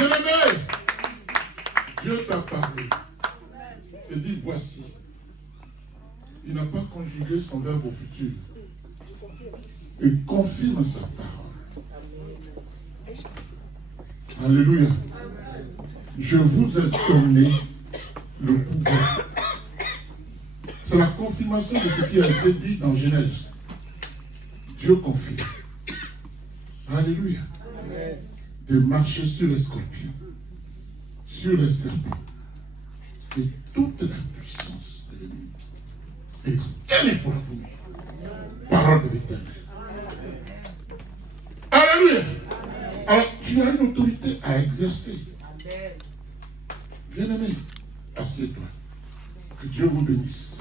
Bien-aimé, Dieu t'a parlé. Et dit, voici. Il n'a pas conjugué son verbe au futur. Il confirme sa parole. Alléluia. Je vous ai donné le pouvoir. C'est la confirmation de ce qui a été dit dans Genèse. Dieu confirme. Alléluia. De marcher sur les scorpions, sur les serpents, et toute la puissance de l'ennemi. Et tenez pour vous. Parole de l'Éternel. Alléluia. Alors, tu as une autorité à exercer. Bien-aimé, assieds-toi. Que Dieu vous bénisse.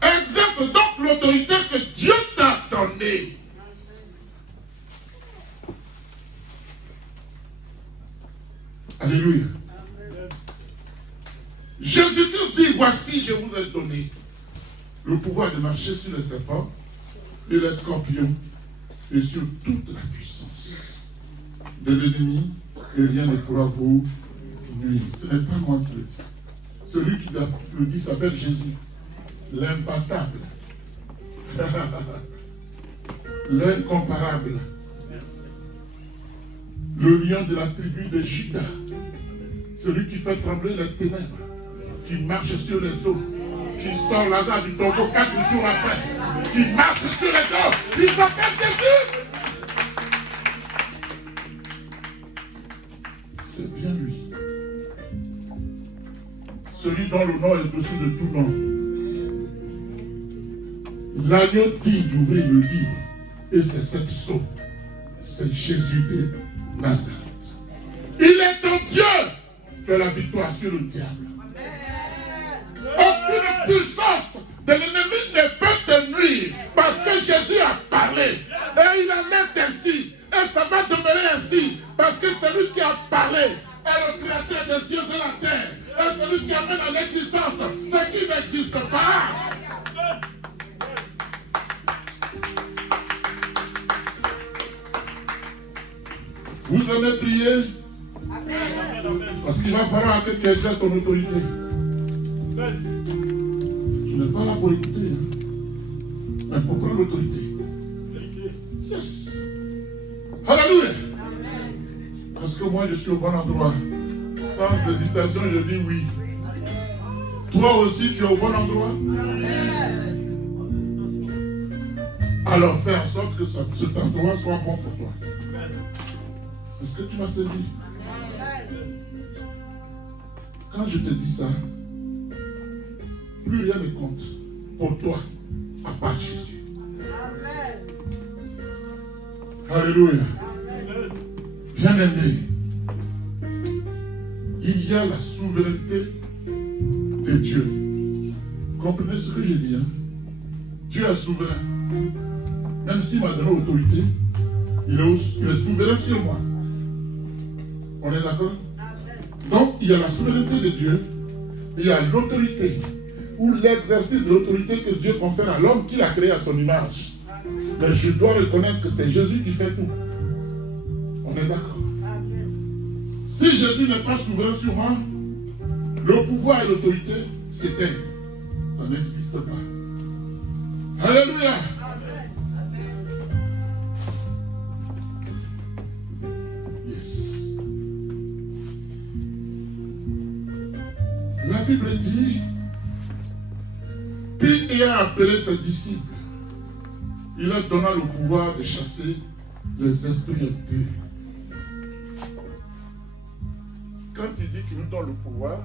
Exerce donc l'autorité que Dieu t'a donnée. Alléluia. Jésus-Christ dit, voici, je vous ai donné le pouvoir de marcher sur les serpents et les scorpions et sur toute la puissance de l'ennemi, et rien ne pourra vous nuire. Ce n'est pas moi qui le dis. Celui qui le dit s'appelle Jésus, l'imbattable, l'incomparable, le lion de la tribu de Juda, celui qui fait trembler les ténèbres, qui marche sur les eaux, qui sort Lazare du tombeau 4 jours après, qui marche sur les eaux, il s'appelle Jésus. C'est bien lui. Celui dont le nom est au-dessus de tout nom. L'agneau dit d'ouvrir le livre, et c'est cette sceau. C'est Jésus de Nazareth. Il est ton Dieu qui a la victoire sur le diable. Aucune puissance de l'ennemi ne peut te nuire parce que Jésus a parlé. Et il en est ainsi. Et ça va demeurer ainsi parce que celui qui a parlé est le créateur des cieux et la terre. Et celui qui amène à l'existence ce qui n'existe pas. Vous aimez prier? Parce qu'il va falloir que tu exerces ton autorité. Tu n'es pas là pour écouter, hein, mais pour prendre l'autorité. Yes. Alléluia. Parce que moi je suis au bon endroit. Sans hésitation, je dis oui. Toi aussi tu es au bon endroit. Alors fais en sorte que cet endroit soit bon pour toi. Est-ce que tu m'as saisi? Quand je te dis ça, plus rien ne compte pour toi à part Jésus. Alléluia. Bien-aimé, il y a la souveraineté de Dieu. Comprenez ce que je dis, hein? Dieu est souverain. Même s'il m'a donné l'autorité, il est souverain sur moi. On est d'accord? Donc, il y a la souveraineté de Dieu, il y a l'autorité, ou l'exercice de l'autorité que Dieu confère à l'homme qu'il a créé à son image. Mais je dois reconnaître que c'est Jésus qui fait tout. On est d'accord? Si Jésus n'est pas souverain sur moi, le pouvoir et l'autorité s'éteignent. Ça n'existe pas. Alléluia! La Bible dit, puis ayant appelé ses disciples, il leur donna le pouvoir de chasser les esprits impurs. Quand il dit qu'il nous donne le pouvoir,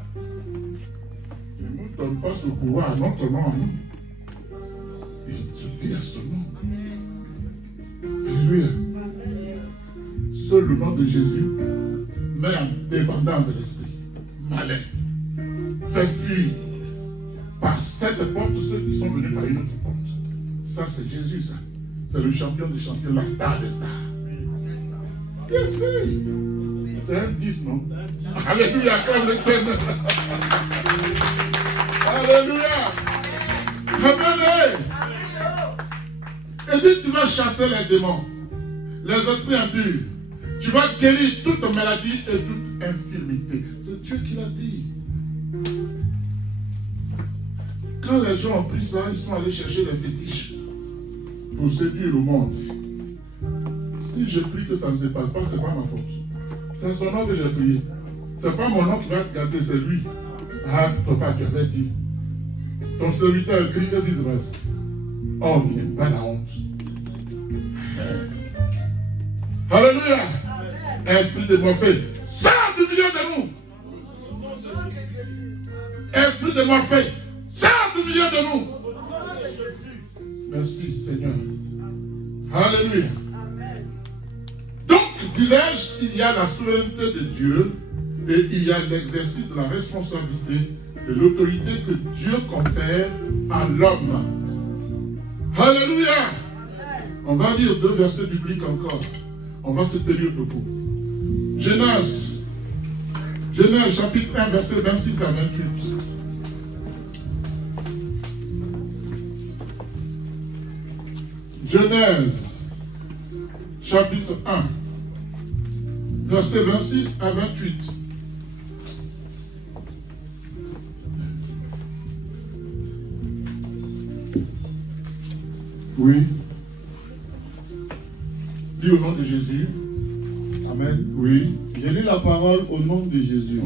il ne nous donne pas ce pouvoir à notre nom, à nous. Il dit à son nom. Alléluia. Seul le nom de Jésus met en dépendant de l'esprit malin. Fait fuir par cette porte ceux qui sont venus par une autre porte. Ça, c'est Jésus, ça. C'est le champion des champions, la star des stars. Yes, c'est un 10, non? Alléluia, comme l'Éternel. Alléluia. Amen. Et dit, tu vas chasser les démons, les esprits impurs, Tu vas guérir toute maladie et toute infirmité. C'est Dieu qui l'a dit. Quand les gens ont pris ça, ils sont allés chercher des fétiches pour séduire le monde. Si je prie que ça ne se passe pas, ce n'est pas ma faute. C'est son nom que j'ai prié. Ce n'est pas mon nom qui va te gâter, c'est lui. Ah, papa, tu avais dit. Ton serviteur crie, qu'est-ce qui se passe? Oh, il n'est pas la honte. Alléluia. Esprit de Morphée, sors du milieu de nous. Esprit de Morphée, sors du milieu de nous. Merci Seigneur. Alléluia. Donc, disais-je, il y a la souveraineté de Dieu et il y a l'exercice de la responsabilité de l'autorité que Dieu confère à l'homme. Alléluia. On va lire 2 versets bibliques encore. On va se tenir debout. Genèse chapitre 1, verset 26 à 28. Genèse chapitre 1, verset 26 à 28. Oui. Dis au nom de Jésus. Amen. Oui. Je lis la parole au nom de Jésus.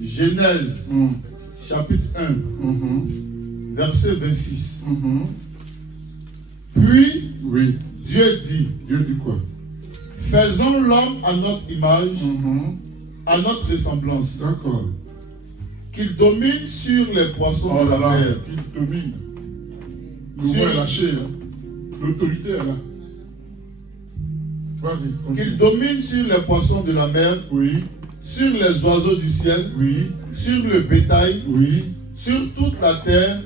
Genèse, chapitre 1, verset 26. Puis, Oui. Dieu dit, Dieu dit quoi? faisons l'homme à notre image, à notre ressemblance. D'accord. Qu'il domine sur les poissons Oh de là la là, mer. qu'il domine. Le mot est lâché. Hein. L'autorité est là. Vas-y, continue. Qu'il domine sur les poissons de la mer, Oui. sur les oiseaux du ciel, Oui. sur le bétail, Oui. sur toute la terre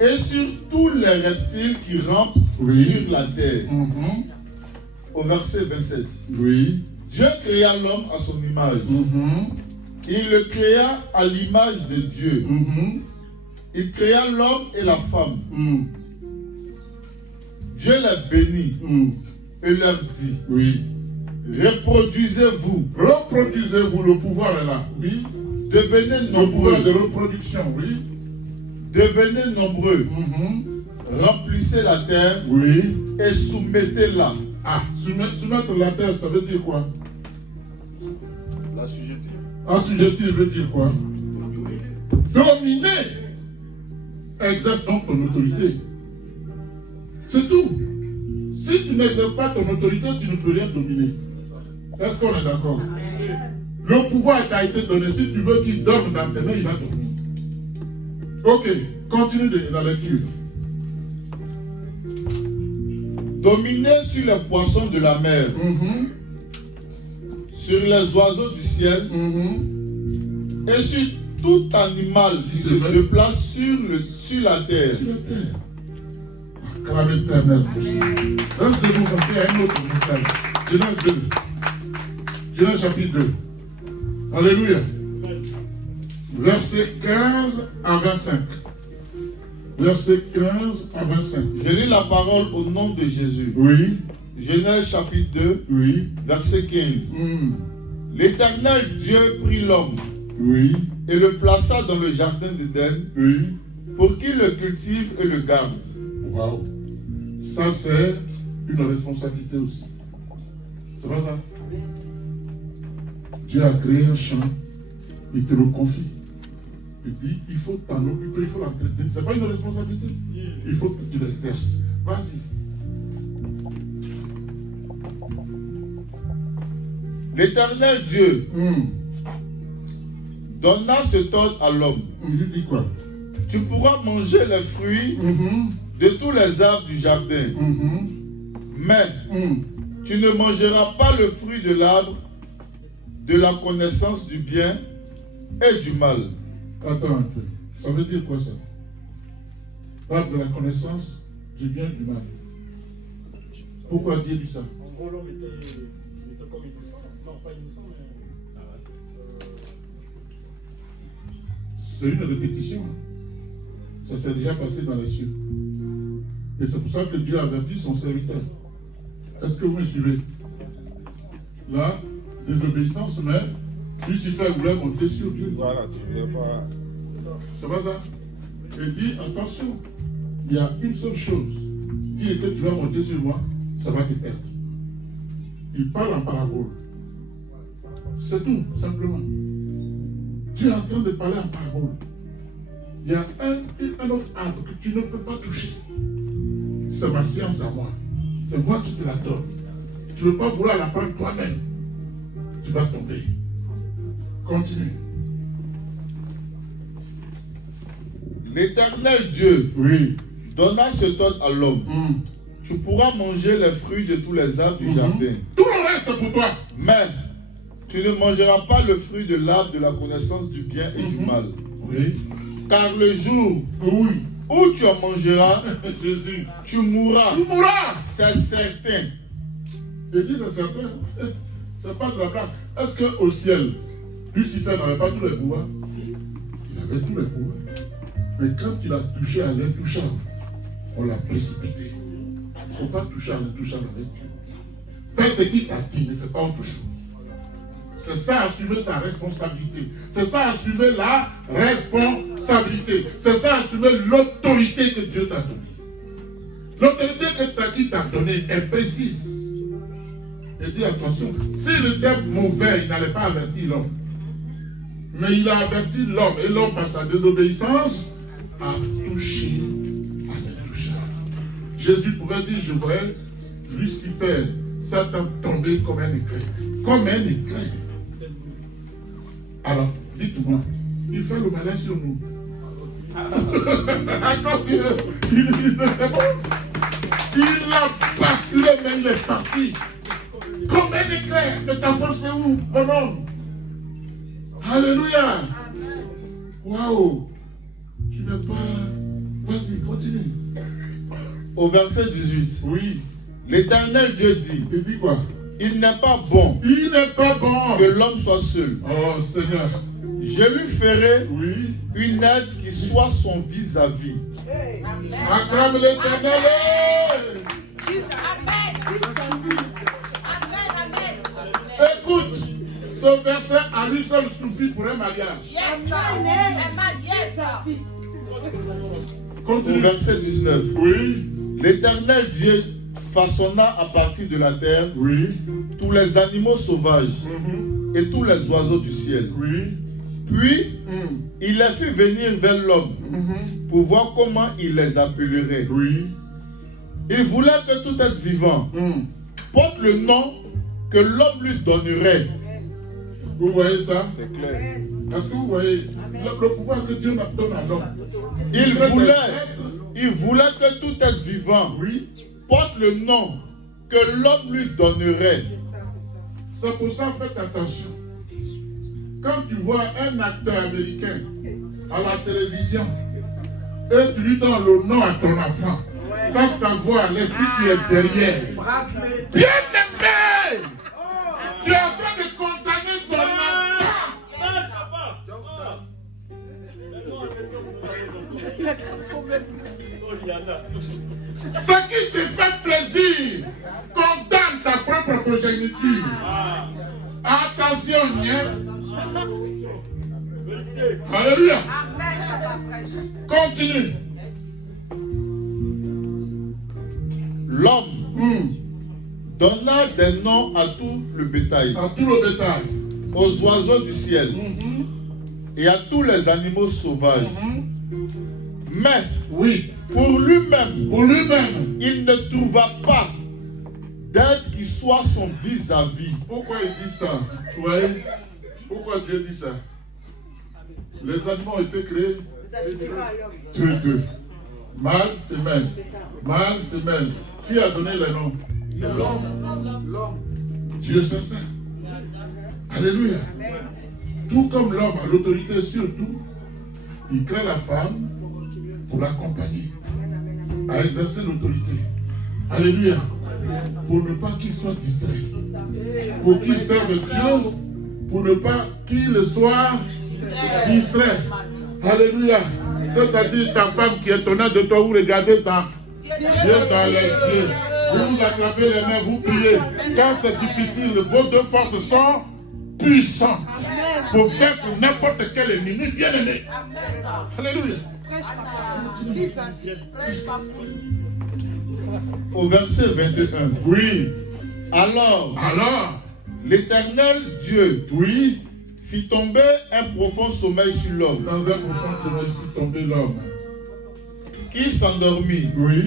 et sur tous les reptiles qui rampent sur la terre. Au verset 27. Oui. Dieu créa l'homme à son image. Il le créa à l'image de Dieu. Il créa l'homme et la femme. Dieu les bénit et leur dit, Oui. reproduisez-vous. Reproduisez-vous, le pouvoir est là. Oui. Devenez Le pouvoir de nombreux. reproduction, oui. Devenez nombreux. Remplissez la terre Oui. et soumettez-la. Ah, soumettre la terre, ça veut dire quoi? L'assujettir. Assujettir veut dire quoi? Dominer. Exerce donc ton autorité. C'est tout. Si tu n'exerces pas ton autorité, tu ne peux rien dominer. Est-ce qu'on est d'accord? Le pouvoir t'a été donné. Si tu veux qu'il dorme dans tes mains, il va dormir. Ok, continue la lecture. Dominez sur les poissons de la mer, sur les oiseaux du ciel et sur tout animal qui se déplace sur la terre. Sur la terre. Acclamez l'Éternel. Reste debout parce qu'il y a un autre message. Genèse 2. Genèse chapitre 2. Alléluia. Verset 15 à 25. Verset 15 à 25. Je lis la parole au nom de Jésus. Oui. Genèse chapitre 2, Oui. verset 15. L'Éternel Dieu prit l'homme Oui. et le plaça dans le jardin d'Éden Oui. pour qu'il le cultive et le garde. Waouh. Ça, c'est une responsabilité aussi. C'est pas ça? Dieu a créé un champ, il te le confie. Il dit, il faut t'en occuper, il faut l'entretenir. Ce n'est pas une responsabilité. Il faut que tu l'exerces. Vas-y. L'Éternel Dieu donna cet ordre à l'homme. Il lui dit quoi? Tu pourras manger les fruits de tous les arbres du jardin. Mais tu ne mangeras pas le fruit de l'arbre de la connaissance du bien et du mal. Attends un peu. Ça veut dire quoi ça? L'arbre de la connaissance du bien et du mal. Pourquoi Dieu dit ça? En gros, l'homme était comme innocent. Non, pas innocent, mais. C'est une répétition. Ça s'est déjà passé dans les cieux. Et c'est pour ça que Dieu a averti son serviteur. Est-ce que vous me suivez? Là, désobéissance, mais Lucifer voulait monter sur Dieu. Voilà, tu veux pas. C'est pas ça? Et dit, attention, il y a une seule chose. Dis que tu vas monter sur moi, ça va te perdre. Il parle en parabole. C'est tout, simplement. Tu es en train de parler en parabole. Il y a un autre arbre que tu ne peux pas toucher. C'est ma science à moi. C'est moi qui te la donne. Tu ne veux pas vouloir la prendre toi-même. Tu vas tomber. Continue. L'Éternel Dieu Oui. donna cet ordre à l'homme. Tu pourras manger les fruits de tous les arbres du jardin. Tout le reste pour toi. Mais tu ne mangeras pas le fruit de l'arbre de la connaissance du bien et du mal. Oui. Car le jour Oui. où tu en mangeras, Jésus. tu mourras. Tu mourras. C'est certain. Il dit c'est certain. C'est pas de la blague. Est-ce qu'au ciel, Lucifer n'avait pas tous les pouvoirs? Il avait tous les pouvoirs. Mais quand il a touché à l'intouchable, on l'a précipité. Il ne faut pas toucher à l'intouchable avec Dieu. Fais ce qu'il t'a dit, ne fais pas autre chose. C'est ça, assumer sa responsabilité. C'est ça, assumer la responsabilité. C'est ça, assumer l'autorité que Dieu t'a donnée. L'autorité que Dieu t'a donnée est précise. Et dis attention, s'il était mauvais, il n'allait pas avertir l'homme. Mais il a averti l'homme, et l'homme, par sa désobéissance, a touché à l'intouchable. Jésus pouvait dire, je voyais Lucifer, Satan tomber comme un éclair. Comme un éclair. Alors, dites-moi, il fait le malin sur nous. Encore c'est bon. Il a basculé, mais il est parti. Comme un éclair. Mais ta force est où, mon homme? Alléluia. Waouh. Tu n'es pas... Vas-y, continue. Au verset 18. Oui. L'Éternel Dieu dit, Il dit quoi? il n'est pas bon Il n'est pas bon que l'homme soit seul. Oh Seigneur. Je lui ferai Oui. une aide qui soit son vis-à-vis. Acclame l'Éternel. Écoute, ce verset à lui seul suffit pour un mariage. Au Continue. verset 19. Oui. L'Éternel Dieu façonna à partir de la terre Oui. tous les animaux sauvages et tous les oiseaux du ciel. Oui. Puis, il les fit venir vers l'homme pour voir comment il les appellerait. Oui. Il voulait que tout être vivant porte le nom que l'homme lui donnerait. Vous voyez ça? C'est clair. Est-ce que vous voyez le pouvoir que Dieu donne à l'homme? Il voulait que tout être vivant Oui. porte le nom que l'homme lui donnerait. C'est pour ça, faites attention. Quand tu vois un acteur américain à la télévision et tu lui donnes le nom à ton enfant, sans savoir l'esprit qui est derrière. Bien aimé! Tu es en train de condamner ton enfant. Ce qui te fait plaisir condamne ta propre progéniture. Attention, hein? Alléluia. Continue. L'homme donna des noms à tout le bétail, À tout le bétail. aux oiseaux du ciel et à tous les animaux sauvages. Mais Oui. pour lui-même, Pour lui-même. il ne trouva pas d'être qui soit son vis-à-vis. Pourquoi il dit ça? Vous voyez? Pourquoi Dieu dit ça? Les animaux ont été créés deux. Mâle, femelle. Mâle, femelle. Qui a donné les noms? L'homme. Dieu sait ça. Alléluia. Tout comme l'homme a l'autorité sur tout, il crée la femme pour l'accompagner, à exercer l'autorité. Alléluia. Pour ne pas qu'il soit distrait. Pour qu'il serve Dieu, pour ne pas qu'il soit distrait. Alléluia. C'est-à-dire ta femme qui est honnête de toi ou regardez ta Dieu dans les yeux. Vous vous attrapez les mains, vous priez. Quand c'est difficile, vos deux forces sont puissantes pour vaincre n'importe quel ennemi bien-aimé. Alléluia. Au verset 21. Oui. Alors, l'Éternel Dieu, oui, fit tomber un profond sommeil sur l'homme, dans un profond sommeil fit tomber l'homme, qui s'endormit. oui,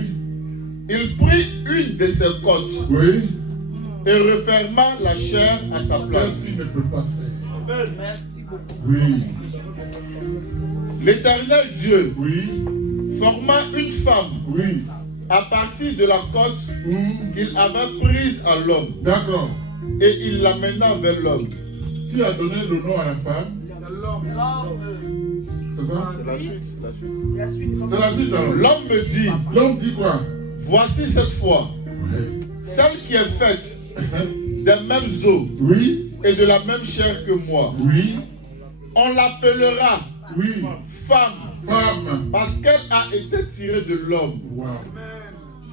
Il prit une de ses côtes oui, et referma la chair à sa place. qu'est-ce qu'il ne peut pas faire? Merci beaucoup. Oui, L'Éternel Dieu oui, forma une femme oui, à partir de la côte qu'il avait prise à l'homme, d'accord. et il l'amena vers l'homme. Qui a donné le nom à la femme? C'est ça? C'est la suite. C'est la suite alors. L'homme me dit, L'homme dit quoi? voici cette fois, Oui, celle qui est faite des mêmes os oui, et de la même chair que moi. oui, On l'appellera oui, femme, femme. parce qu'elle a été tirée de l'homme. Wow.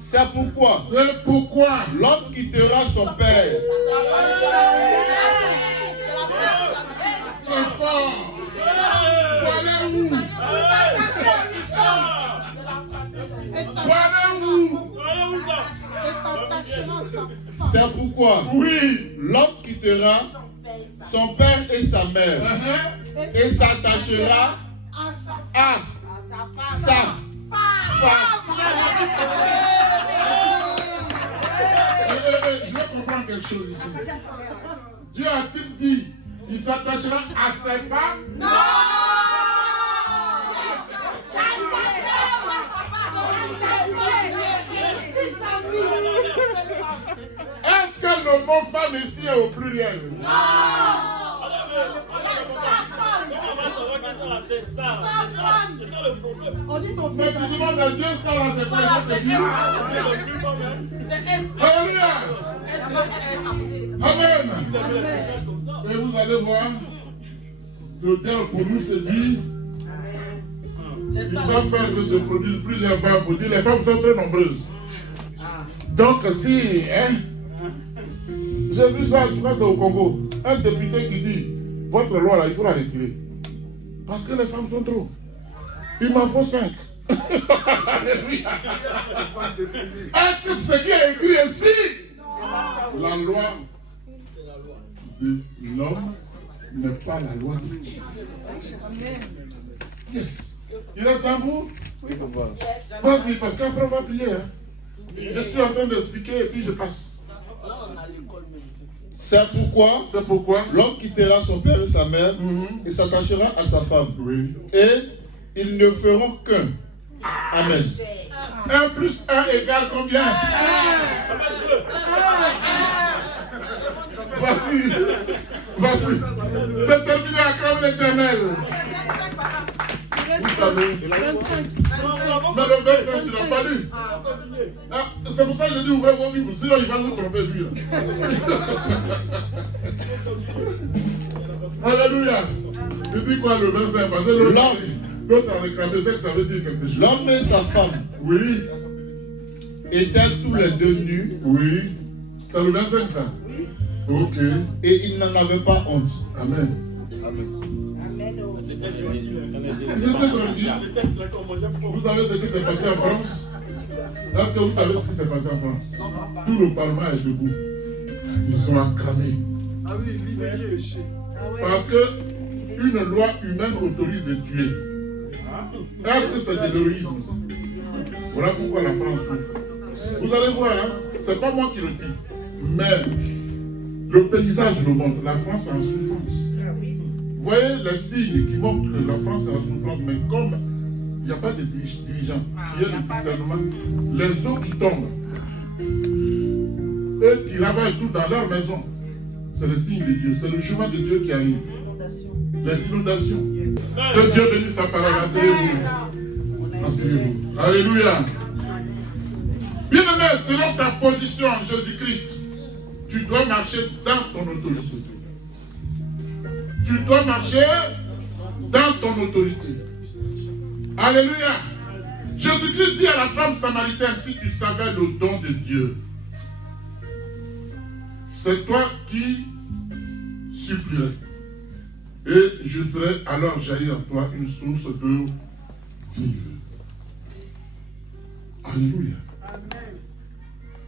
C'est pourquoi C'est pourquoi l'homme quittera son père c'est fort. Voilà où? Voilà où? C'est pourquoi Oui. l'homme quittera son père et sa mère et s'attachera à sa femme. Je veux comprendre quelque chose ici. Dieu a-t-il dit il s'attachera à ses femmes? Non. Est-ce que le mot femme ici est au pluriel? Non. Mais tu demandes à Dieu ça là, c'est quoi? C'est dire. Alléluia. Amen. Et vous allez voir, l'auteur pour nous se dit, il va faire que se produisent plusieurs femmes pour dire les femmes sont très nombreuses. Donc si, j'ai vu ça, je crois que c'est au Congo, un député qui dit, votre loi là, il faut la retirer. Parce que les femmes sont trop. Il m'en faut 5. Est-ce que ce qui est écrit ici? La loi de l'homme n'est pas la loi de Dieu. Yes. Il reste un bout? Vas-y, parce qu'après on va prier. Je suis en train d'expliquer et puis je passe. C'est pourquoi l'homme quittera son père et sa mère et s'attachera à sa femme. Oui. Et ils ne feront qu'un. Amen. 1 plus 1 égale combien? Vas-y. Vas-y. C'est terminé, acclame l'Éternel. Vous savez. 25. Mais le 25, tu n'as pas lu. Ah, c'est pour ça que je dis ouvrez vos Bibles. Sinon, il va nous tromper, lui. Là. Alléluia. Tu dis quoi le 25? Parce que l'autre a réclamé ça, que ça veut dire quelque chose. L'homme et sa femme Oui. étaient tous les deux nus. Oui. C'est le 25, ça? Oui. Ok. Et ils n'en avaient pas honte. Amen. Ils étaient tranquilles. Vous savez ce qui s'est passé en France? Est-ce que vous savez ce qui s'est passé en France? Tout le Parlement est debout. Ils sont acclamés. Ah oui, l'IVG. Parce que une loi humaine autorise de tuer. Est-ce que c'est de l'héroïsme? Voilà pourquoi la France souffre. Vous allez voir, hein? C'est pas moi qui le dis. Mais le paysage le montre. La France est en souffrance. Vous voyez les signes qui montrent que la France est en souffrance, mais comme il n'y a pas de dirigeants qui aient le discernement, les eaux qui tombent, eux qui ravagent tout dans leur maison, c'est le signe de Dieu, c'est le chemin de Dieu qui arrive. Les inondations. Que Dieu bénisse sa parole. Asseyez-vous. Asseyez-vous. Alléluia. Bien-aimé, selon ta position en Jésus-Christ, tu dois marcher dans ton autorité. Tu dois marcher dans ton autorité. Alléluia. Jésus-Christ dit à la femme samaritaine, si tu savais le don de Dieu c'est toi qui supplierais. Et je ferai alors jaillir en toi une source d'eau vive. Alléluia. Amen.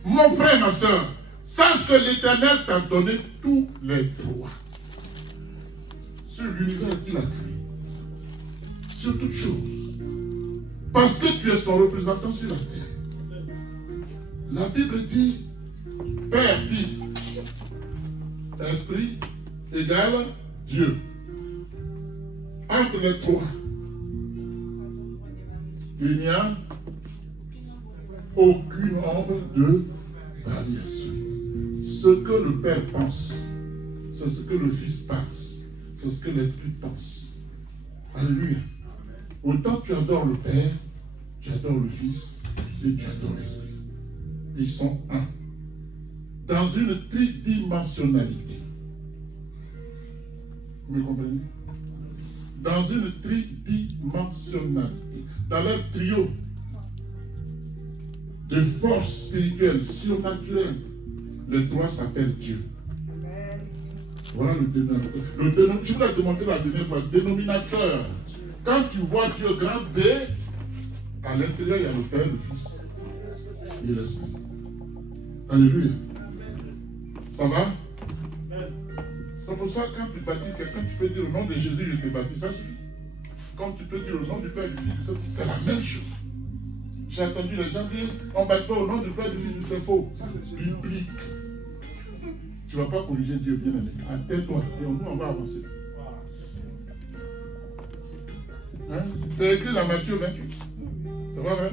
Mon frère, ma soeur, sache que l'Éternel t'a donné tous les droits sur l'univers qu'il a créé, sur toutes choses, parce que tu es son représentant sur la terre. La Bible dit Père, Fils, Esprit égale Dieu. Entre les trois, il n'y a aucune ombre de variation. Ce que le Père pense, c'est ce que le Fils pense, c'est ce que l'Esprit pense. Alléluia. Autant tu adores le Père, tu adores le Fils et tu adores l'Esprit. Ils sont un. Dans une tridimensionnalité. Vous me comprenez? Dans une tridimensionnalité. Dans leur trio de force spirituelle, surnaturelle, les trois s'appellent Dieu. Voilà le dénominateur. Je vous l'ai demandé la dernière fois, dénominateur. Quand tu vois Dieu grand D, à l'intérieur, il y a le Père, le Fils et l'Esprit. Alléluia. Ça va? C'est pour ça que quand tu baptises quelqu'un, tu peux dire au nom de Jésus, je te baptise, ça suffit. Quand tu peux dire au nom du Père, du Fils, c'est la même chose. J'ai entendu les gens dire, on ne baptise pas au nom du Père, du Fils, c'est faux. C'est biblique. Tu ne vas pas corriger Dieu, bien aimé. Attends-toi, et nous, on va avancer. Hein? C'est écrit dans Matthieu 28. C'est pas vrai?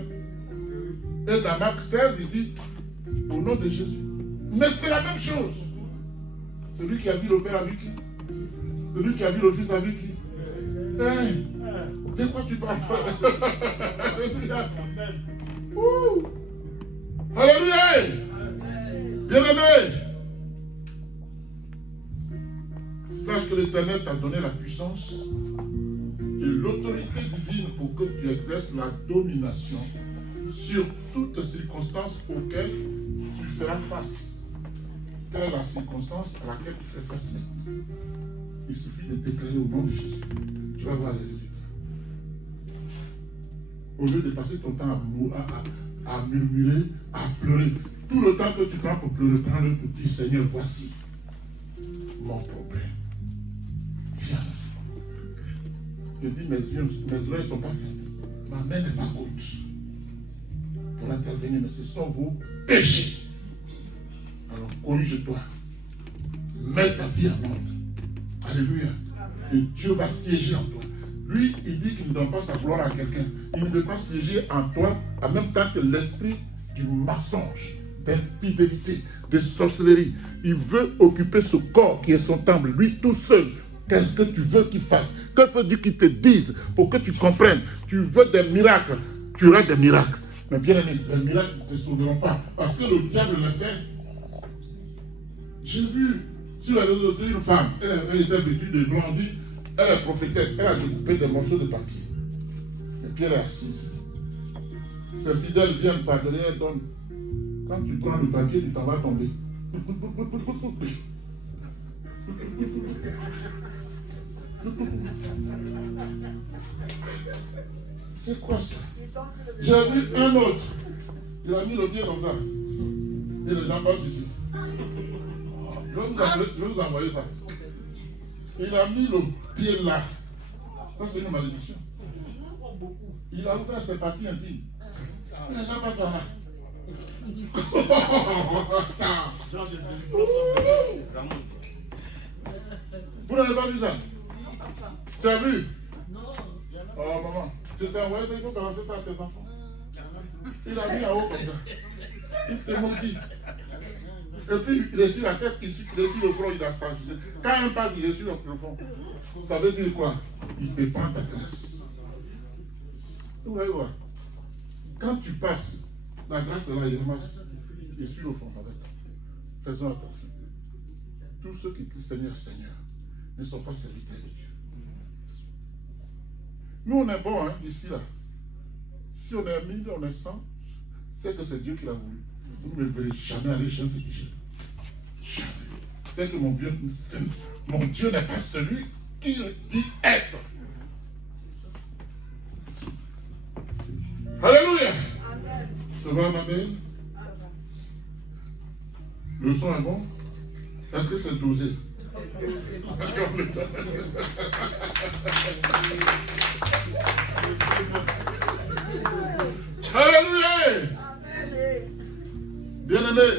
Et dans Marc 16, il dit, au nom de Jésus. Mais c'est la même chose. Celui qui a vu le Père avec qui? Celui qui a vu le Fils avec qui? Hey, de quoi tu parles? Alléluia. Alléluia. Bien-aimé, sache que l'Éternel t'a donné la puissance et l'autorité divine pour que tu exerces la domination sur toutes circonstances auxquelles tu feras face. Quelle est la circonstance à laquelle tu fais face maintenant? Il suffit de déclarer au nom de Jésus. Tu vas voir les résultats. Au lieu de passer ton temps à murmurer, à pleurer, tout le temps que tu prends pour pleurer, prends-le pour dire Seigneur, voici mon problème. Viens. Je dis mes oreilles ne sont pas fermées. Ma main n'est pas courte pour intervenir, mais ce sont vos péchés. Alors corrige-toi. Mets ta vie en ordre. Alléluia. Et Dieu va siéger en toi. Lui, il dit qu'il ne donne pas sa gloire à quelqu'un. Il ne veut pas siéger en toi en même temps que l'esprit du mensonge, d'infidélité, de sorcellerie. Il veut occuper ce corps qui est son temple, lui tout seul. Qu'est-ce que tu veux qu'il fasse? Que veux-tu qu'il te dise pour que tu comprennes? Tu veux des miracles, tu auras des miracles. Mais bien aimé, les miracles ne te sauveront pas. Parce que le diable l'a fait. J'ai vu sur les réseaux sociaux une femme, elle était vêtue de blanc, elle est prophétesse, elle a découpé des morceaux de papier. Et puis elle est assise. Ses fidèles viennent par derrière, elle donne. Quand tu prends le papier, tu t'en vas tomber. C'est quoi ça? J'ai vu un autre. Il a mis le pied comme ça. Et les gens passent ici. Je vais vous envoyer ça. Il a mis le pied là. Ça, c'est une malédiction. Il a ouvert ses parties intimes. Il n'a pas par là. Vous n'avez pas vu ça? Tu as vu? Oh maman, je t'ai envoyé ça, il faut balancer ça à tes enfants. Il a mis en haut comme ça. Il te maudit. Et puis il est sur la tête, il est sur le front, il a changé. Quand un passe, il est sur le front. Ça veut dire quoi? Il te prend ta grâce. Vous voyez quoi? Quand tu passes, la grâce est là, il ramasse. Il est sur le front avec toi. Faisons attention. Tous ceux qui crient Seigneur, Seigneur, ne sont pas serviteurs de Dieu. Nous, on est bons, hein, ici, là. Si on est 1000, on est 100, c'est que c'est Dieu qui l'a voulu. Vous ne me verrez jamais aller chez un féticheur. Jamais. c'est que mon Dieu n'est pas celui qu'il dit être. Alléluia. Ça va, ma belle? Le son est bon? Est-ce que c'est dosé? Alléluia. Bien-aimé,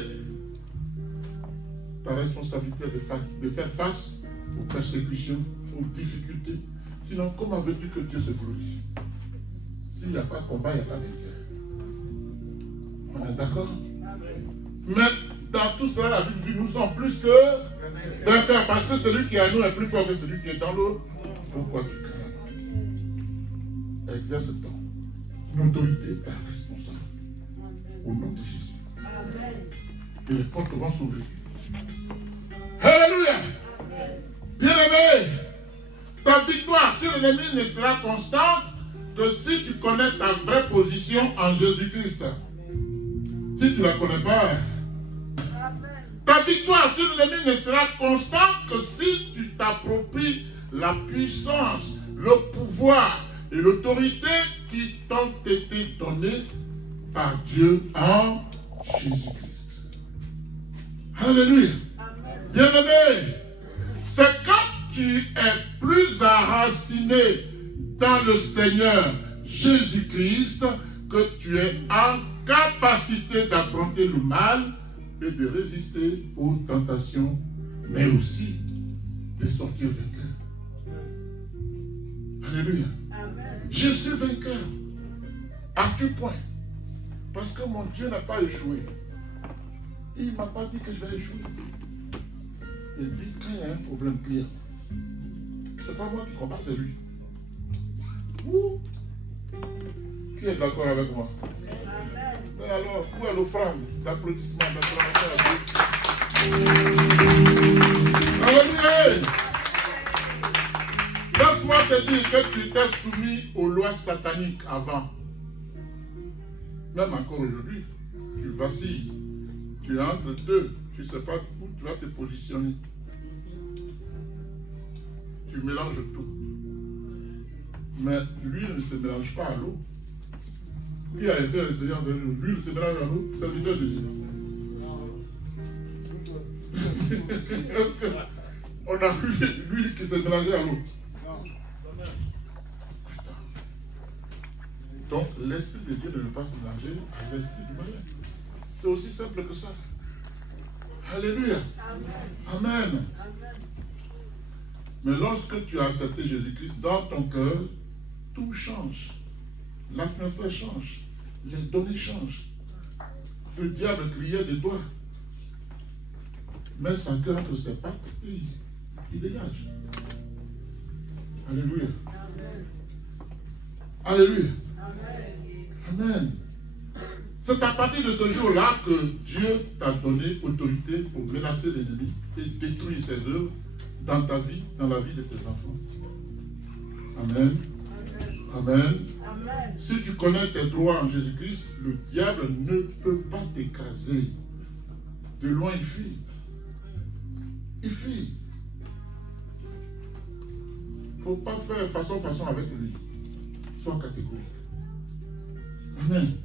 ta responsabilité est de faire face aux persécutions, aux difficultés. Sinon, comment veux-tu que Dieu se glorifie? S'il n'y a pas de combat, il n'y a pas de victoire. On est d'accord? Mais dans tout cela, la Bible dit nous sommes plus que vainqueurs, parce que celui qui est à nous est plus fort que celui qui est dans l'autre. Pourquoi tu crains? Exerce ton autorité et ta responsabilité. Au nom de Jésus. Et les portes vont s'ouvrir. Alléluia. Bien-aimé, ta victoire sur l'ennemi ne sera constante que si tu connais ta vraie position en Jésus-Christ. Si tu ne la connais pas, ta victoire sur l'ennemi ne sera constante que si tu t'appropries la puissance, le pouvoir et l'autorité qui t'ont été donnés par Dieu en Jésus-Christ. Alléluia. Bien-aimé, c'est quand tu es plus enraciné dans le Seigneur Jésus-Christ que tu es en capacité d'affronter le mal et de résister aux tentations, mais aussi de sortir vainqueur. Alléluia. Amen. Je suis vainqueur. À tout point. Parce que mon Dieu n'a pas échoué. Il ne m'a pas dit que je vais échouer. Il dit quand il y a un problème clair. Ce n'est pas moi qui combats, c'est lui. Ouh. Qui est d'accord avec moi? Amen. Mais alors, où est l'offrande d'applaudissements, d'acclamation à Dieu? Alléluia! Laisse-moi te dire que tu t'es soumis aux lois sataniques avant. Même encore aujourd'hui, tu vacilles. Tu es entre deux. Tu ne sais pas où tu vas te positionner. Tu mélanges tout. Mais l'huile ne se mélange pas à l'eau. Qui a fait l'expérience de l'huile? L'huile se mélange à l'eau, c'est serviteur de Dieu. Est-ce qu'on a vu l'huile qui s'est mélangée à l'eau? Donc, l'esprit de Dieu ne veut pas se mélanger à l'esprit du malin. C'est aussi simple que ça. Alléluia. Amen. Amen. Mais lorsque tu as accepté Jésus-Christ dans ton cœur, tout change. L'atmosphère change. Les données changent. Le diable criait de toi. Mais son cœur entre ses pattes, il dégage. Alléluia. Amen. Alléluia. Amen. Amen. C'est à partir de ce jour-là que Dieu t'a donné autorité pour menacer l'ennemi et détruire ses œuvres dans ta vie, dans la vie de tes enfants. Amen. Amen. Amen. Si tu connais tes droits en Jésus-Christ, le diable ne peut pas t'écraser. De loin, il fuit. Il fuit. Il ne faut pas faire façon avec lui. Sois catégorique. Amen.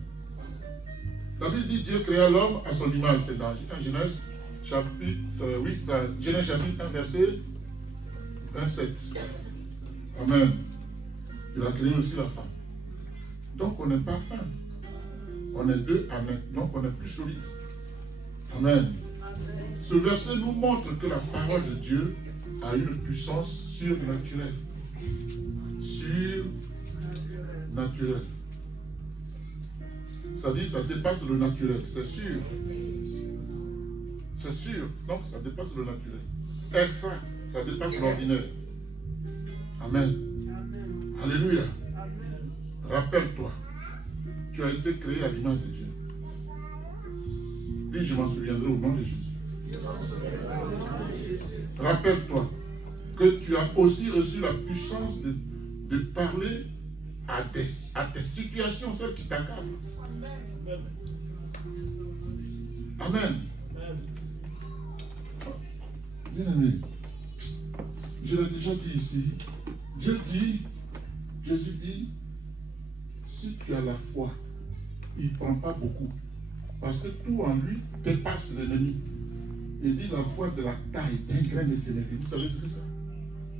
La Bible dit Dieu créa l'homme à son image. C'est dans Genèse chapitre 8, Genèse chapitre 1, verset 27. Amen. Il a créé aussi la femme. Donc on n'est pas un. On est deux. Amen. Donc on est plus solide. Amen. Ce verset nous montre que la parole de Dieu a une puissance surnaturelle. Surnaturelle. Ça dit, ça dépasse le naturel, c'est sûr. C'est sûr, donc ça dépasse le naturel. Extra, ça dépasse l'ordinaire. Amen. Amen. Alléluia. Amen. Rappelle-toi, tu as été créé à l'image de Dieu. Dis, je m'en souviendrai au nom de Jésus. Rappelle-toi que tu as aussi reçu la puissance de parler à tes situations, celles qui t'accablent. Amen. Bien-aimé, je l'ai déjà dit ici, Dieu dit, Jésus dit, si tu as la foi, il ne prend pas beaucoup. Parce que tout en lui dépasse l'ennemi. Il dit la foi de la taille d'un grain de sénévé. Vous savez ce que c'est?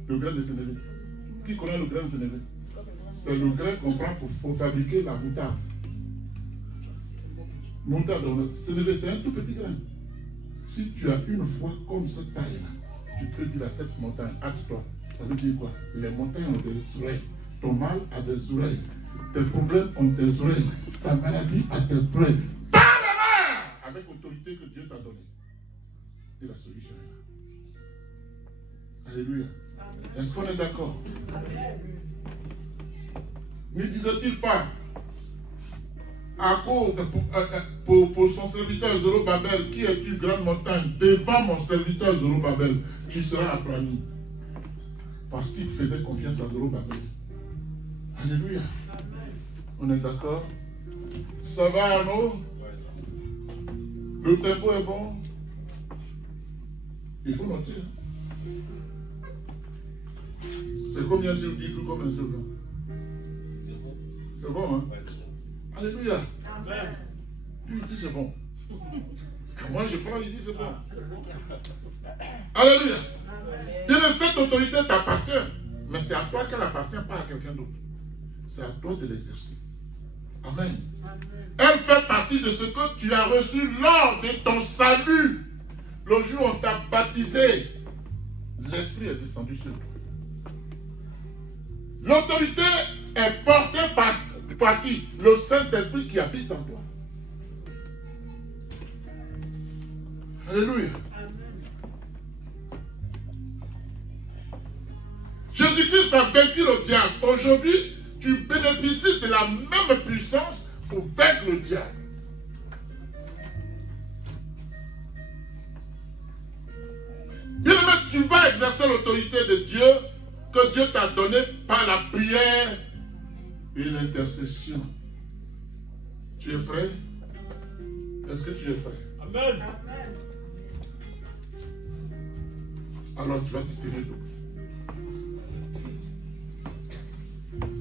Le grain de sénévé. Qui connaît le grain de sénévé? C'est le grain qu'on prend pour fabriquer la moutarde. Moutarde, sénévé, c'est un tout petit grain. Si tu as une foi comme cette taille-là, tu peux dire à cette montagne, hâte-toi. Ça veut dire quoi? Les montagnes ont des oreilles. Ton mal a des oreilles. Tes problèmes ont des oreilles. Ta maladie a des oreilles. Parle-la avec l'autorité que Dieu t'a donnée. Et la solution est là. Alléluia. Est-ce qu'on est d'accord? Ne disait-il pas, à cause pour son serviteur Zorobabel, qui est une grande montagne, devant mon serviteur Zorobabel, tu seras aplani. Parce qu'il faisait confiance à Zorobabel. Alléluia. On est d'accord? Ça va, Arnaud? Le tempo est bon? Il faut noter. C'est combien sur 10 ou combien sur 20? C'est bon, hein? Alléluia. Amen. Lui, il dit c'est bon. Moi, je prends, il dit c'est bon. Alléluia. Cette autorité t'appartient. Mais c'est à toi qu'elle appartient, pas à quelqu'un d'autre. C'est à toi de l'exercer. Amen. Elle fait partie de ce que tu as reçu lors de ton salut. Le jour où on t'a baptisé, l'Esprit est descendu sur toi. L'autorité est portée par qui? Le Saint-Esprit qui habite en toi. Alléluia. Jésus-Christ a vaincu le diable. Aujourd'hui, tu bénéficies de la même puissance pour vaincre le diable. Bien-aimé, tu vas exercer l'autorité de Dieu que Dieu t'a donnée par la prière et l'intercession. Tu es prêt? Est-ce que tu es prêt? Amen. Alors tu vas te tenir debout.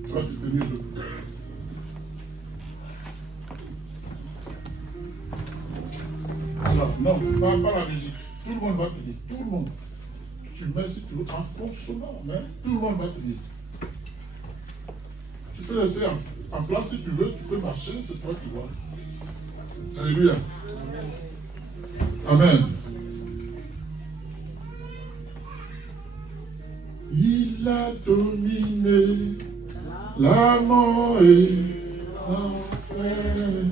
Tu vas te tenir debout. Alors, non, pas la musique. Tout le monde va prier. Tout le monde. Tu mets si tu veux en fonctionnement, hein? Tout le monde va prier. Tu peux laisser en place si tu veux, tu peux marcher, c'est toi qui vois. Alléluia. Amen. Il a dominé la mort et l'enfer.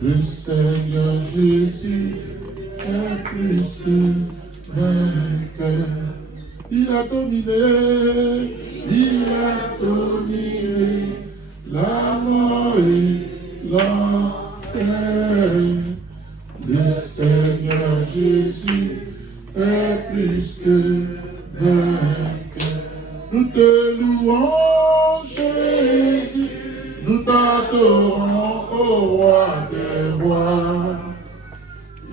Le Seigneur Jésus est plus que vainqueur. Il a dominé la mort et l'enfer. Le Seigneur Jésus est plus que vainqueur. Nous te louons, Jésus, nous t'adorons, ô roi des rois.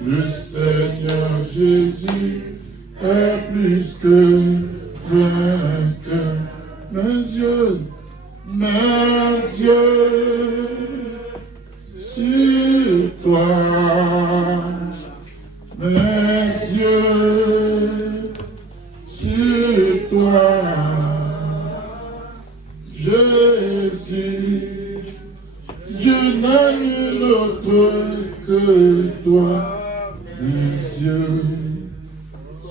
Le Seigneur Jésus est plus que vainqueur. Mes yeux sur toi, mes yeux sur toi, Jésus. Je n'ai nul autre que toi, mes yeux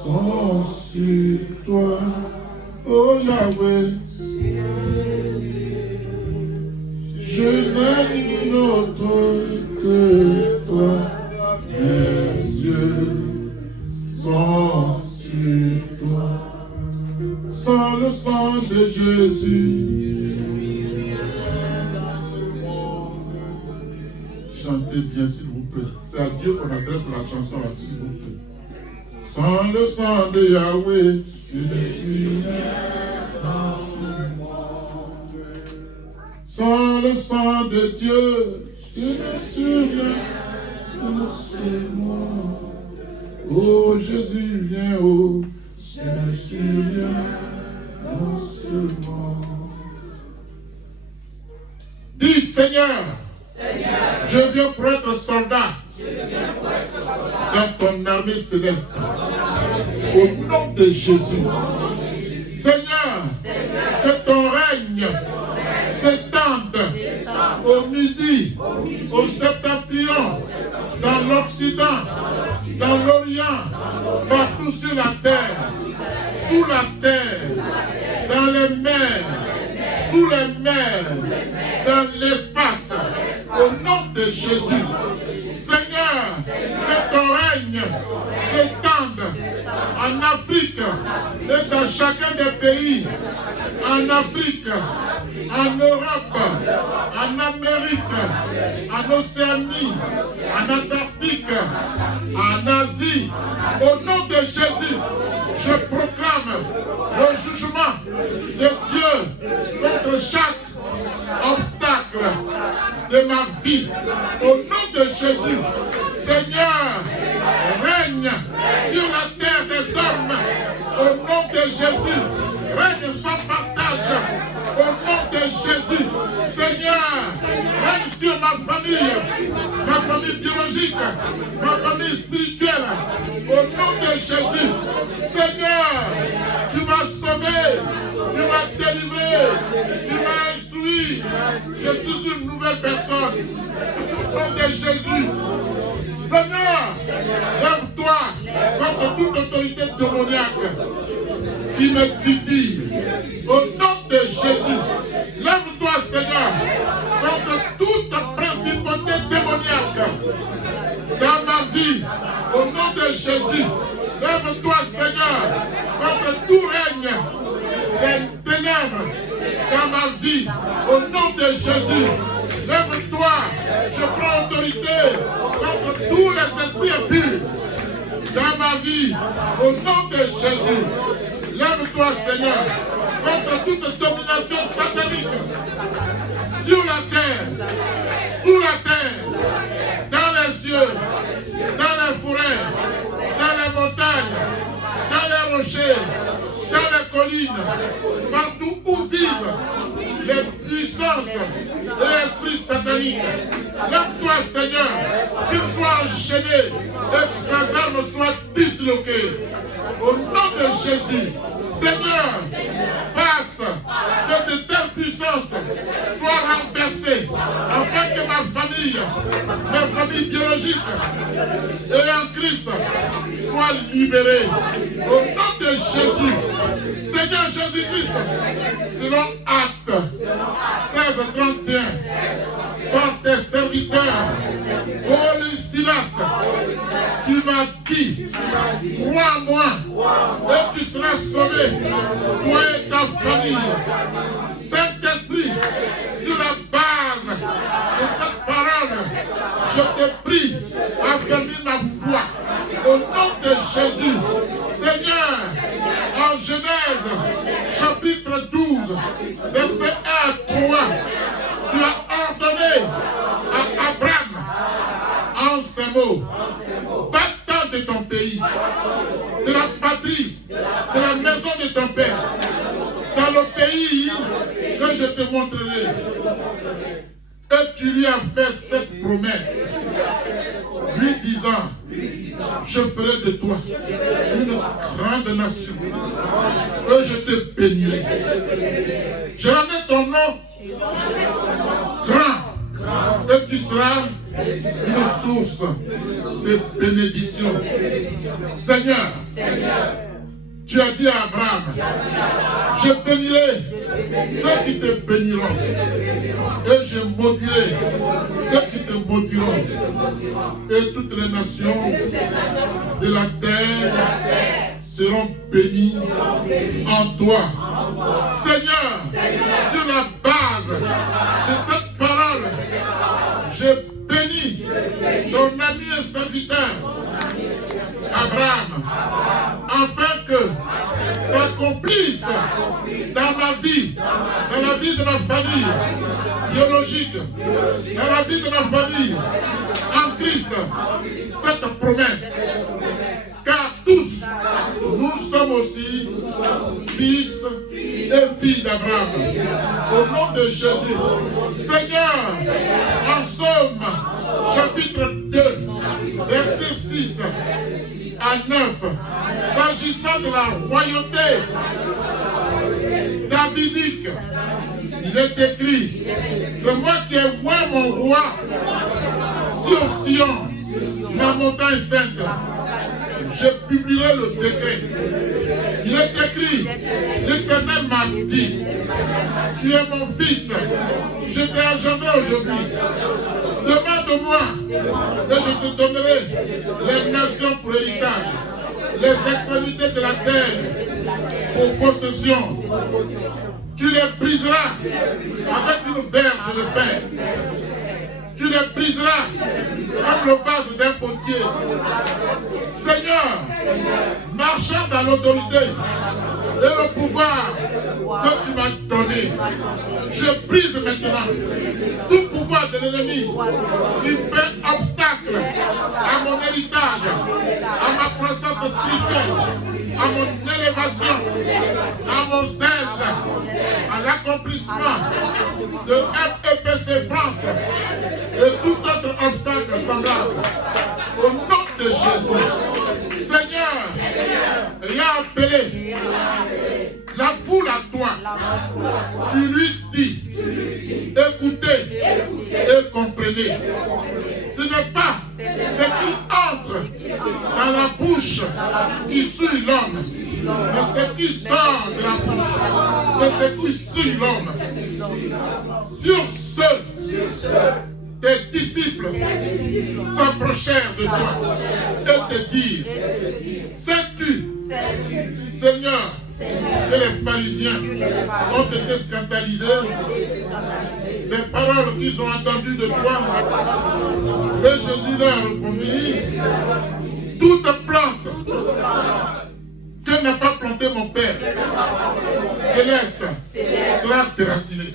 sont sur toi, oh Yahweh. Je n'ai nul autre que toi, mes yeux sont sur toi. Sans le sang de Jésus, chantez bien s'il vous plaît. C'est à Dieu qu'on adresse la chanson là, s'il vous plaît. Sans le sang de Yahweh, je ne suis rien. Sans le sang de Dieu, je ne suis rien. C'est moi. Oh Jésus, viens, oh Jésus, viens dans ce monde. Dis Seigneur, je viens pour être soldat dans ton armée céleste. Au nom de Jésus. Seigneur, que ton règne s'étende au midi, au septentrion, dans l'Occident, dans l'Orient, partout sur la terre, sous la terre, dans les mers, sous les mers, dans l'espace, au nom de Jésus. Seigneur, que ton règne s'étende en Afrique et dans chacun des pays, en Afrique, en Europe, en Amérique, en Océanie, en Antarctique, en Asie. Au nom de Jésus, je proclame le jugement de Dieu contre chaque obstacle de ma vie. Au nom de Jésus, Seigneur, règne sur la terre des hommes. Au nom de Jésus, règne sans partage. Au nom de Jésus, Seigneur, règne sur ma famille biologique, ma famille spirituelle. Au nom de Jésus, Seigneur, tu m'as sauvé, tu m'as délivré, tu m'as instruit. Je suis une nouvelle personne. Au nom de Jésus, Seigneur, lève-toi contre toute autorité démoniaque qui me titille. Au nom de Jésus, lève-toi, Seigneur, contre toute principauté démoniaque dans ma vie. Au nom de Jésus, lève-toi, Seigneur, contre tout règne des ténèbres dans ma vie. Au nom de Jésus, lève-toi, je prends autorité contre tous les esprits impurs dans ma vie. Au nom de Jésus, lève-toi, Seigneur, contre toute domination satanique sur la terre, sous la terre, dans les cieux, dans les forêts, dans les montagnes, dans les rochers, dans les collines, partout où vivent les puissances et l'esprit satanique. Lève-toi, Seigneur, qu'il soit enchaîné et que sa arme soit disloquée. Au nom de Jésus, Seigneur, passe que de telles puissances soient renversées afin que ma famille biologique et en Christ soit libérée. Au nom de Jésus, Seigneur Jésus-Christ, selon Actes 16:31, par tes serviteurs, Paul et Silas, tu m'as dit, crois en moi, et tu seras sauvé, toi et ta famille. Saint-Esprit, sur la base de cette parole, je te prie, affermis ma foi, au nom de Jésus. Seigneur, en Genèse, chapitre 12, verset 1 à 3, tu as ordonné à Abraham, en ces mots, va-t'en de ton pays, de la patrie, de la maison de ton père, dans le pays que je te montrerai. Et tu lui as fait cette promesse, lui disant, je ferai de toi une grande nation, et je te bénirai. Je remets ton nom grand, et tu seras une source de bénédiction. Seigneur, tu as dit à Abraham, je bénirai ceux qui te béniront, et je maudirai ceux qui te maudiront, et toutes les nations de la terre seront bénies en toi. Seigneur, sur la base de cette parole, je bénis ton ami et serviteur Abraham, afin que s'accomplisse dans ma vie, dans la vie de ma famille biologique, dans la vie de ma famille en Christ, cette promesse. Que aussi fils et filles d'Abraham. Au nom de Jésus. Seigneur, en Somme, chapitre 2, verset 6 à 9, s'agissant de la royauté davidique, il est écrit, c'est moi qui ai oint mon roi sur Sion, ma montagne sainte. Je publierai le décret. Il est écrit, l'Éternel m'a dit, tu es mon fils, je t'ai engendré aujourd'hui. Demande-moi et je te donnerai les nations pour héritage, les extrémités de la terre pour possession. Tu les briseras avec une verge de fer. Tu les briseras comme le vase d'un potier. Seigneur, marchant dans l'autorité et le pouvoir que tu m'as donné, je brise maintenant tout pouvoir de l'ennemi qui fait obstacle à mon héritage, à ma croissance spirituelle, à mon élévation, à mon zèle, à l'accomplissement de FEPC France et tout autre obstacle semblable. Au nom de Jésus, Seigneur, réappelez la foule à toi. Tu lui dis, écoutez et comprenez. Ce n'est pas ce qui entre dans la bouche qui suit l'homme, mais ce qui sort de la bouche, c'est ce qui suit l'homme. Sur ce, tes disciples s'approchèrent de toi et te dirent, sais-tu, Seigneur, que les pharisiens ont été scandalisés des paroles qu'ils ont entendues de toi? Et Jésus leur répondit, toute plante que n'a pas planté mon Père céleste sera déracinée.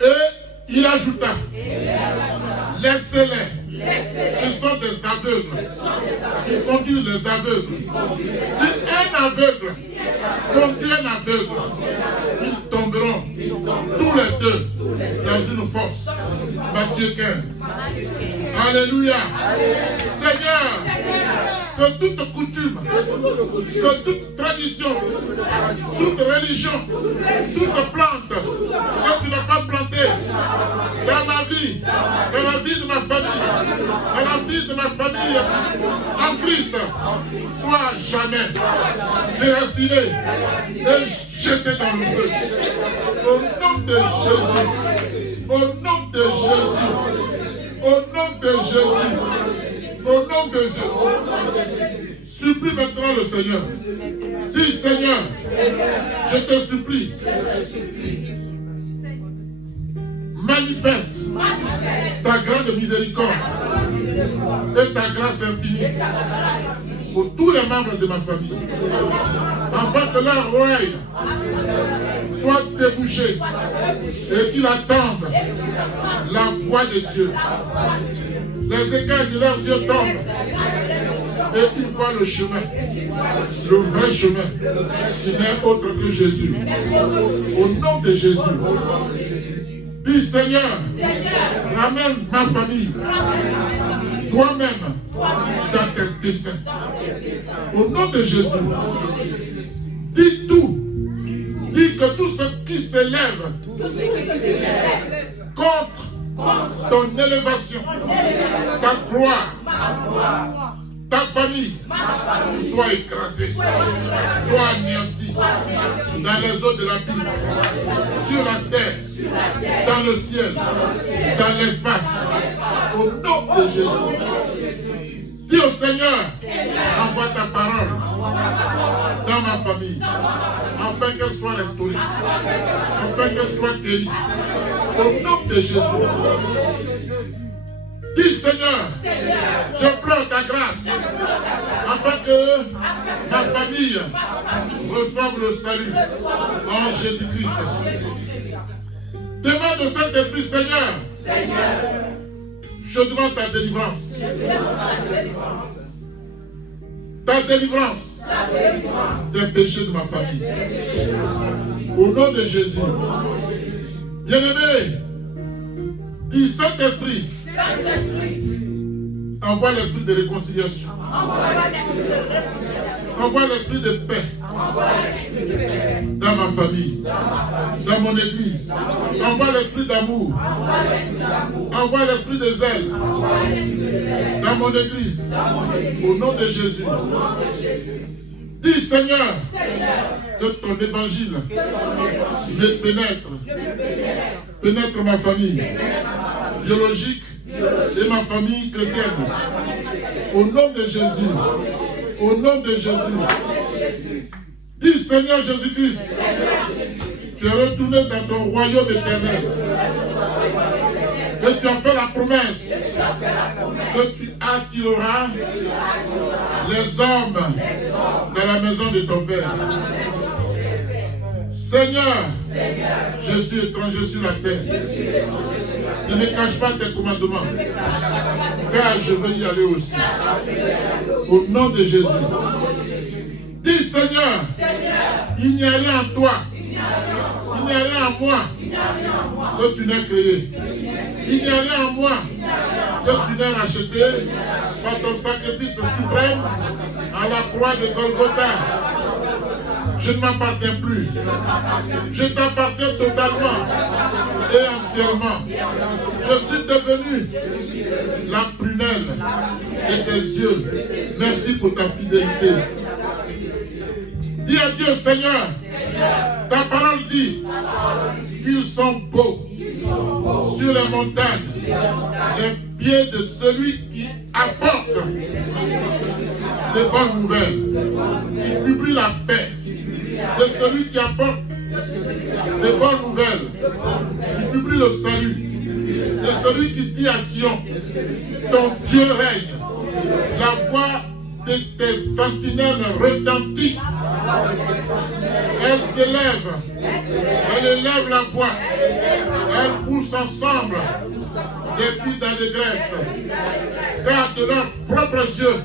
Et il ajouta, laissez-les, ce sont des aveugles qui conduisent les aveugles. Si un aveugle conduit un aveugle, ils tomberont tous les deux dans une fosse. Matthieu 15. Alléluia. Seigneur, que toute coutume, que toute tradition, toute religion, toute plante que tu n'as pas plantée dans ma vie, dans la vie de ma famille, dans la vie de ma famille en Christ, soit jamais déracinée et jetée dans le feu. Au nom de Jésus, au nom de Jésus, au nom de Jésus, au nom de Jésus. Supplie maintenant le Seigneur. Dis Seigneur, je te supplie. Manifeste ta grande miséricorde et ta grâce infinie pour tous les membres de ma famille, afin que leur oreille soit débouchée et qu'ils attendent la voix de Dieu. Les écailles de leurs yeux tombent et qu'ils voient le chemin, le vrai chemin, qui n'est autre que Jésus. Au nom de Jésus. Dis Seigneur, ramène ma famille, toi-même, dans tes desseins. Au nom de Jésus, dis tout. Dis que tout ce qui s'élève contre ton élévation, ta gloire, ta famille, soit écrasée, soit anéantie dans les eaux de la Bible, sur la terre, dans le ciel, dans l'espace, au nom de Jésus. Dis au Seigneur, envoie ta parole dans ma famille, afin qu'elle soit restaurée, afin qu'elle soit guérie, au nom de Jésus. Dis Seigneur, je pleure ta grâce, afin que ma famille reçoive le salut en Jésus-Christ. Demande au Saint-Esprit, Seigneur, je demande ta délivrance. ta délivrance des péchés de ma famille. Au nom de Jésus. Bien-aimé, dis Saint-Esprit, envoie l'esprit de réconciliation. Envoie l'esprit de paix dans ma famille, dans mon église. Envoie l'esprit d'amour. Envoie l'esprit de zèle dans mon église. Au nom de Jésus. Dis Seigneur, que ton évangile me pénètre ma famille biologique et ma famille chrétienne. Au nom de Jésus. Au nom de Jésus. Dis Seigneur Jésus-Christ, tu es retourné dans ton royaume éternel. Et tu as fait la promesse que tu attireras les hommes dans la maison de ton Père. Seigneur, je suis étranger sur la terre. Je ne cache pas tes commandements, car je veux y aller aussi. Au nom de Jésus. Dis Seigneur, il n'y a rien en toi, il n'y a rien en moi que tu n'as créé. Il n'y a rien en moi que tu n'as racheté par ton sacrifice suprême à la croix de Golgotha. Je ne m'appartiens plus. Je t'appartiens totalement et entièrement. Je suis devenu la prunelle de tes yeux. Merci pour ta fidélité. Dis à Dieu, Seigneur, ta parole dit qu'ils sont beaux sur les montagnes, les pieds de celui qui apporte de bonnes nouvelles, qui publie la paix, de celui qui apporte de bonnes nouvelles, qui publie le salut, de celui qui dit à Sion, ton Dieu règne, la voix de tes sentinelles retentit. Elle s'élève, elle élève la voix, elle pousse ensemble des filles d'allégresse, car de leurs propres yeux,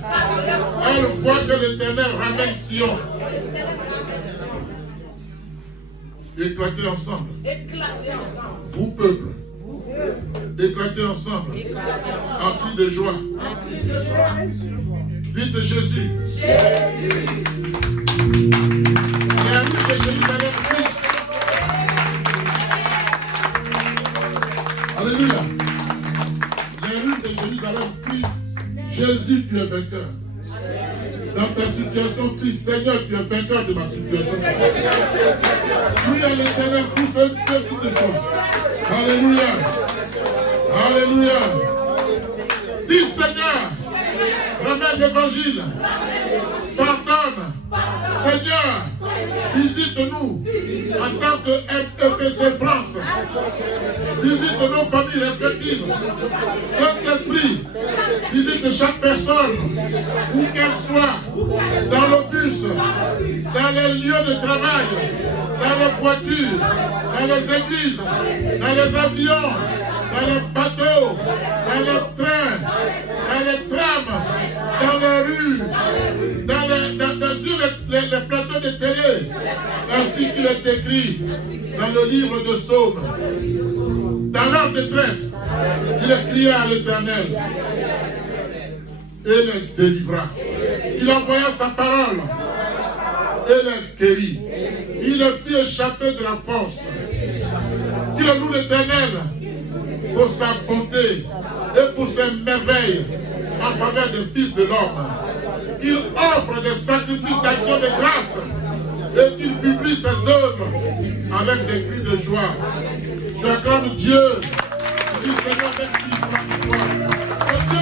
elle voit que l'Éternel ramène Sion. Éclatez ensemble, vous peuple, éclatez ensemble, en cri de joie. Dites Jésus. Les rues de Jérusalem crient. Alléluia. Les rues de Jérusalem crient. Jésus, tu es vainqueur. Dans ta situation, crie Seigneur, tu es vainqueur de ma situation. Prie à l'Éternel pour faire toutes les choses. Alléluia. Alléluia. Dis Seigneur, ramène l'évangile. Pardonne. Seigneur, visite-nous en tant que MPC France. Visite nos familles respectives. Saint-Esprit, visite chaque personne, où qu'elle soit, dans le bus, dans les lieux de travail, dans les voitures, dans les églises, dans les avions, dans les bateaux, dans les trains, dans les trams, dans les rues, sur les plateaux de télé, ainsi qu'il est écrit dans le livre de Psaume. Dans leur détresse, il a crié à l'Éternel et les délivra. Il envoya sa parole et les guérit. Il les fit échapper de la force. Qu'il loue l'Éternel pour sa bonté et pour ses merveilles en faveur des fils de l'homme. Qu'il offre des sacrifices d'action de grâce et qu'il publie ses œuvres avec des cris de joie. J'acclame Dieu. Je dis Seigneur, merci pour la victoire.